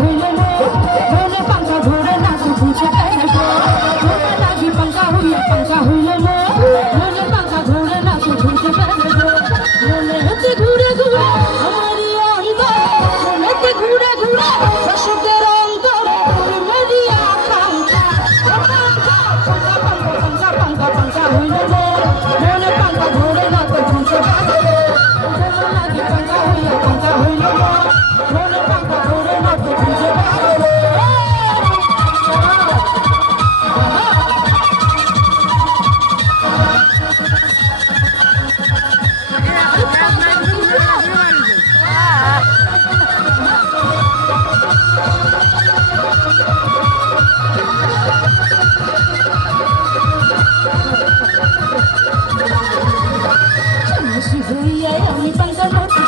হইল না।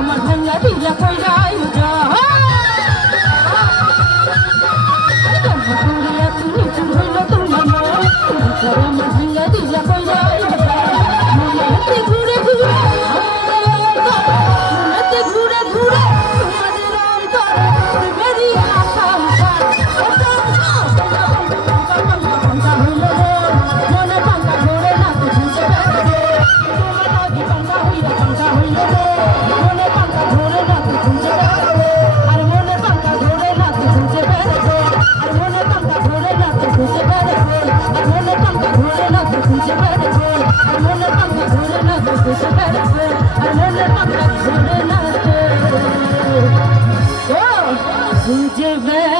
আমার ভাঙ্গা দিলা কইরা আয়ু যা Would you bear?